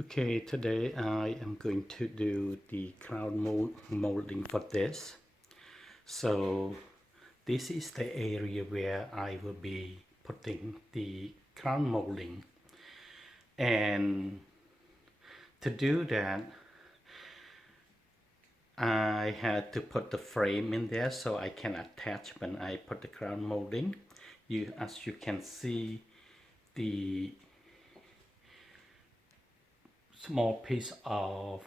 Okay, today I am going to do the crown molding for this. So this is the area where I will be putting the crown molding. And to do that, I had to put the frame in there so I can attach when I put the crown molding. As you can see, the small piece of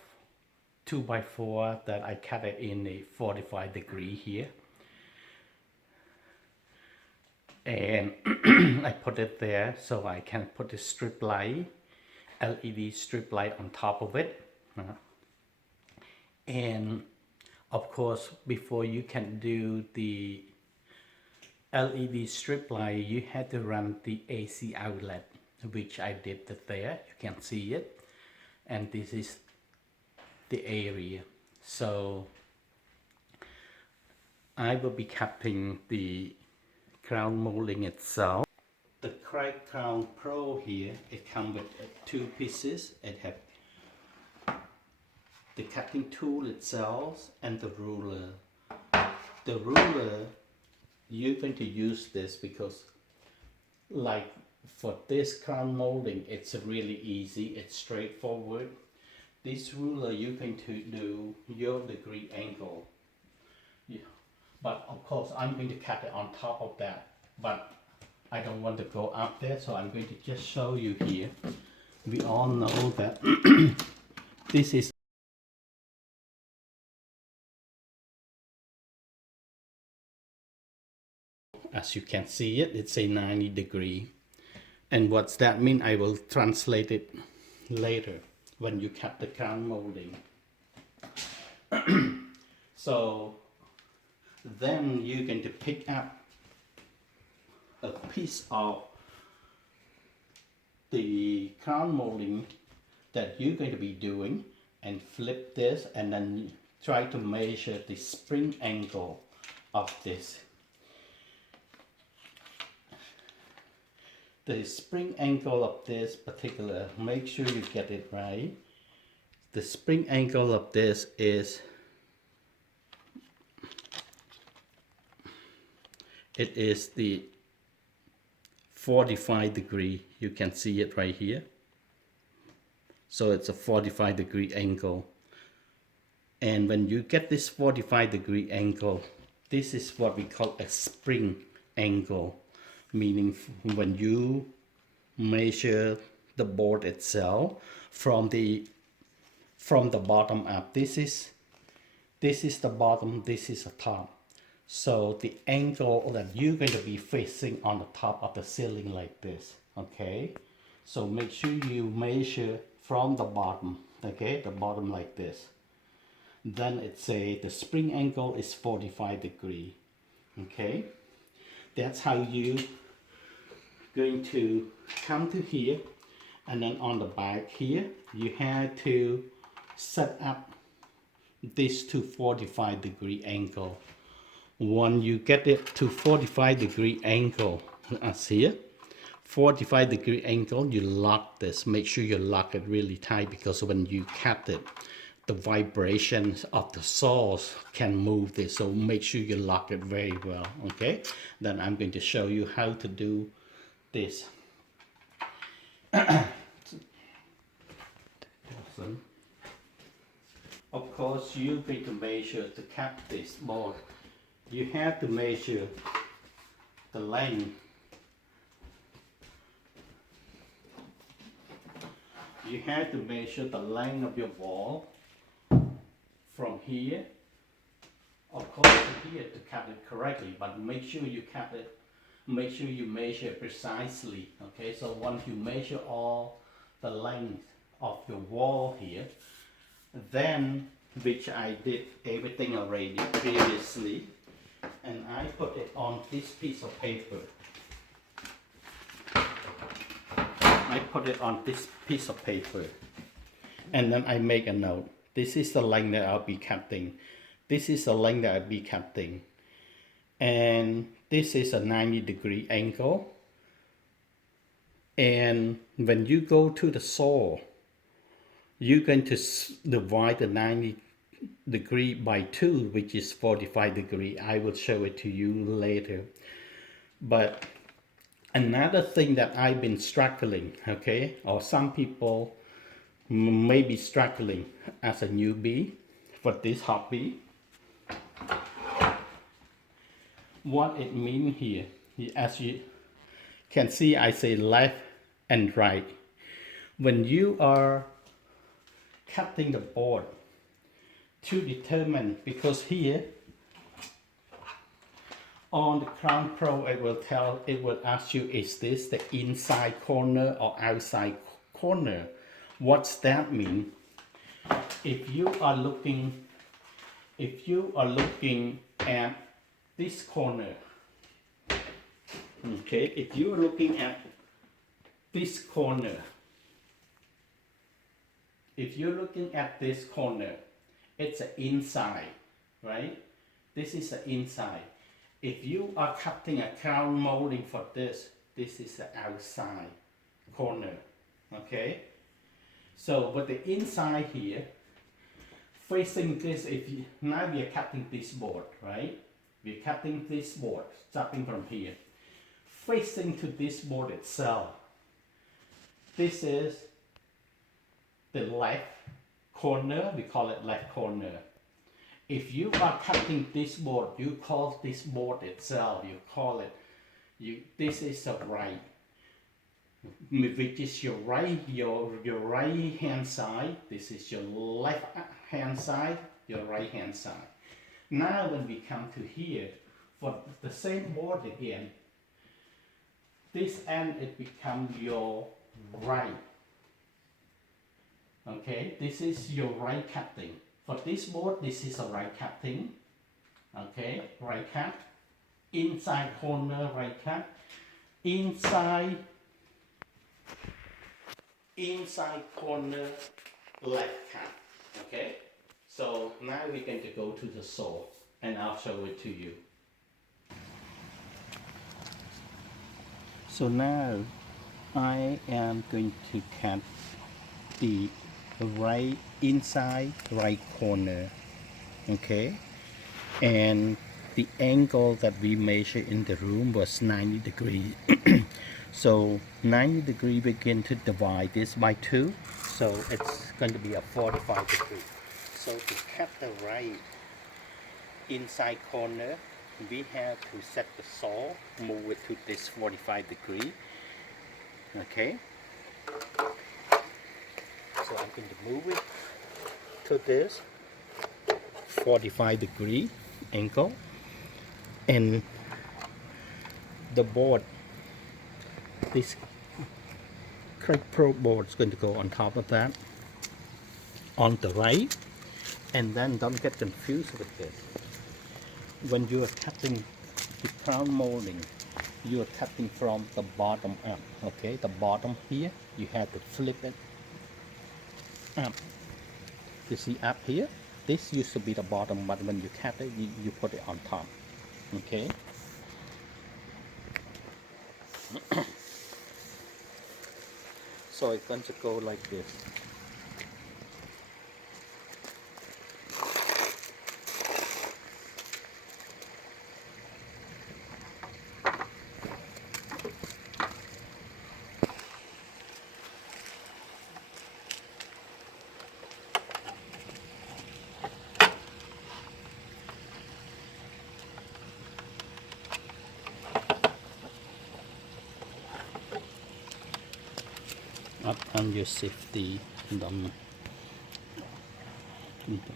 2x4 that I cut it in a 45 degree here, and I put it there so I can put a strip light, LED strip light on top of it. And of course, before you can do the LED strip light, you had to run the AC outlet, which I did there. You can see it. And this is the area. So I will be cutting the crown molding itself. The Kreg-Pro here, it comes with two pieces. It has the cutting tool itself and the ruler. The ruler, you're going to use this because, like for this crown molding, it's really easy, it's straightforward. This ruler, you're going to do your degree angle. Yeah. But of course, I'm going to cut it on top of that. But I don't want to go up there, so I'm going to just show you here. We all know that this is as you can see it's a 90 degree. And what's that mean? I will translate it later when you cut the crown molding. So then you're going to pick up a piece of the crown molding that you're going to be doing and flip this, and then try to measure the spring angle of this. The spring angle of this particular, make sure you get it right. The spring angle of this is, it is the 45 degree. You can see it right here. So it's a 45 degree angle. And when you get this 45 degree angle, this is what we call a spring angle. Meaning when you measure the board itself from the bottom up, this is the bottom, this is the top. So the angle that you're going to be facing on the top of the ceiling like this. Okay, so make sure you measure from the bottom. Okay, the bottom like this. Then the spring angle is 45 degree. Okay, that's how you going to come to here. And then on the back here, you have to set up this to 45 degree angle. When you get it to 45 degree angle, as here, 45 degree angle, you lock this. Make sure you lock it really tight, because when you cut it, the vibrations of the saws can move this. So make sure you lock it very well. Okay, then I'm going to show you how to do this. Of course, you're going to measure to cut this board. You have to measure the length. You have to measure the length of your wall from here, of course, to here to cut it correctly. But make sure you cut it. Make sure you measure precisely. Okay, so once you measure all the length of your wall here, then, which I did everything already previously, and I put it on this piece of paper. I put it on this piece of paper, and then I make a note. This is the length that I'll be cutting. This is the length that I'll be cutting. And this is a 90-degree angle. And when you go to the saw, you're going to divide the 90-degree by 2, which is 45-degree. I will show it to you later. But another thing that I've been struggling, okay, or some people may be struggling as a newbie for this hobby. What it means here, as you can see, I say left and right. When you are cutting the board to determine, because here on the Kreg-Pro it will ask you, is this the inside corner or outside corner? What's that mean? If you are looking at this corner, okay, if you're looking at this corner, if you're looking at this corner, it's the inside, right? This is the inside. If you are cutting a crown molding for this is the outside corner, okay? So, but the inside here, facing this, now we are cutting this board, right? We're cutting this board, starting from here, facing to this board itself. This is the left corner, we call it left corner. If you are cutting this board, you call this board itself, you call it, this is the right, which is your right, your right hand side. This is your left hand side, your right hand side. Now when we come to here, for the same board again, this end it becomes your right. Okay, this is your right cutting. For this board, this is a right cutting. Okay, right cut. Inside corner, right cut. Inside corner, left cut. Okay, so now we're going to go to the saw and I'll show it to you. So now I am going to cut the right inside right corner, okay, and the angle that we measured in the room was 90 degrees. So 90 degrees, we're going to divide this by 2, so it's going to be a 45 degree. So to cut the right inside corner, we have to set the saw, move it to this 45 degree, okay. So I'm going to move it to this 45 degree angle, and the board, this Kreg-Pro board is going to go on top of that on the right. And then don't get confused with this. When you are cutting the crown molding, you are cutting from the bottom up, okay? The bottom here, you have to flip it up. You see up here, this used to be the bottom, but when you cut it, you put it on top, okay? So it's going to go like this. Up on your safety done. Okay.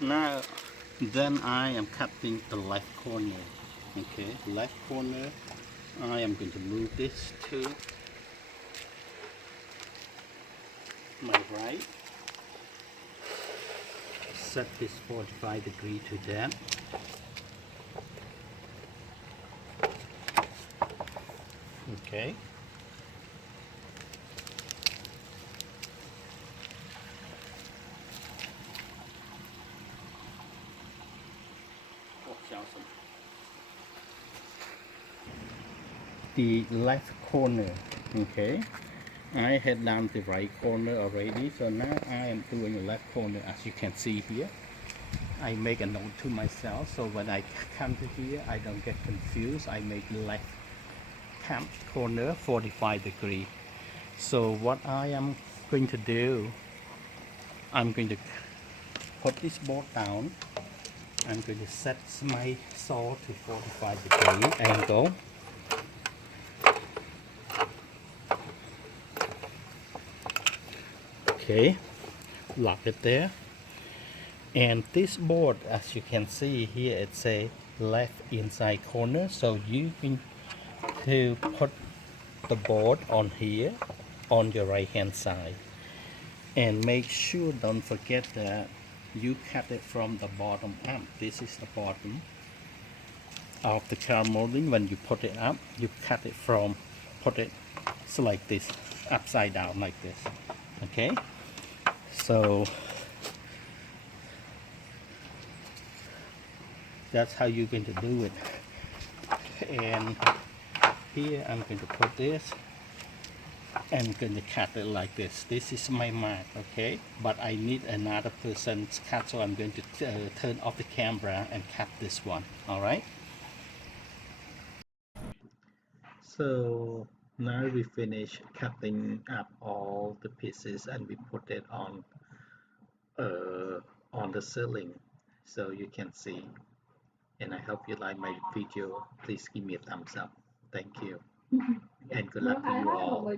Now, then I am cutting the left corner. Okay, left corner. I am going to move this to my right. Set this 45 degree to that. Okay. The left corner. Okay. I had done the right corner already, so now I am doing the left corner. As you can see here, I make a note to myself, so when I come to here I don't get confused. I make left camp corner 45 degree. So what I am going to do, I'm going to put this board down. I'm going to set my saw to 45 degree angle. Okay, lock it there. And this board, as you can see here, it's a left inside corner, so you need to put the board on here on your right hand side, and make sure, don't forget that you cut it from the bottom up. This is the bottom of the car molding. When you put it up, you cut it from, put it so like this, upside down like this. Okay, so that's how you're going to do it. And here I'm going to put this and going to cut it like this. This is my mark, okay, but I need another person's cut, so I'm going to turn off the camera and cut this one. All right, so now we finish cutting up all the pieces and we put it uh, on the ceiling so you can see. And I hope you like my video. Please give me a thumbs up. Thank you, and good luck to you all.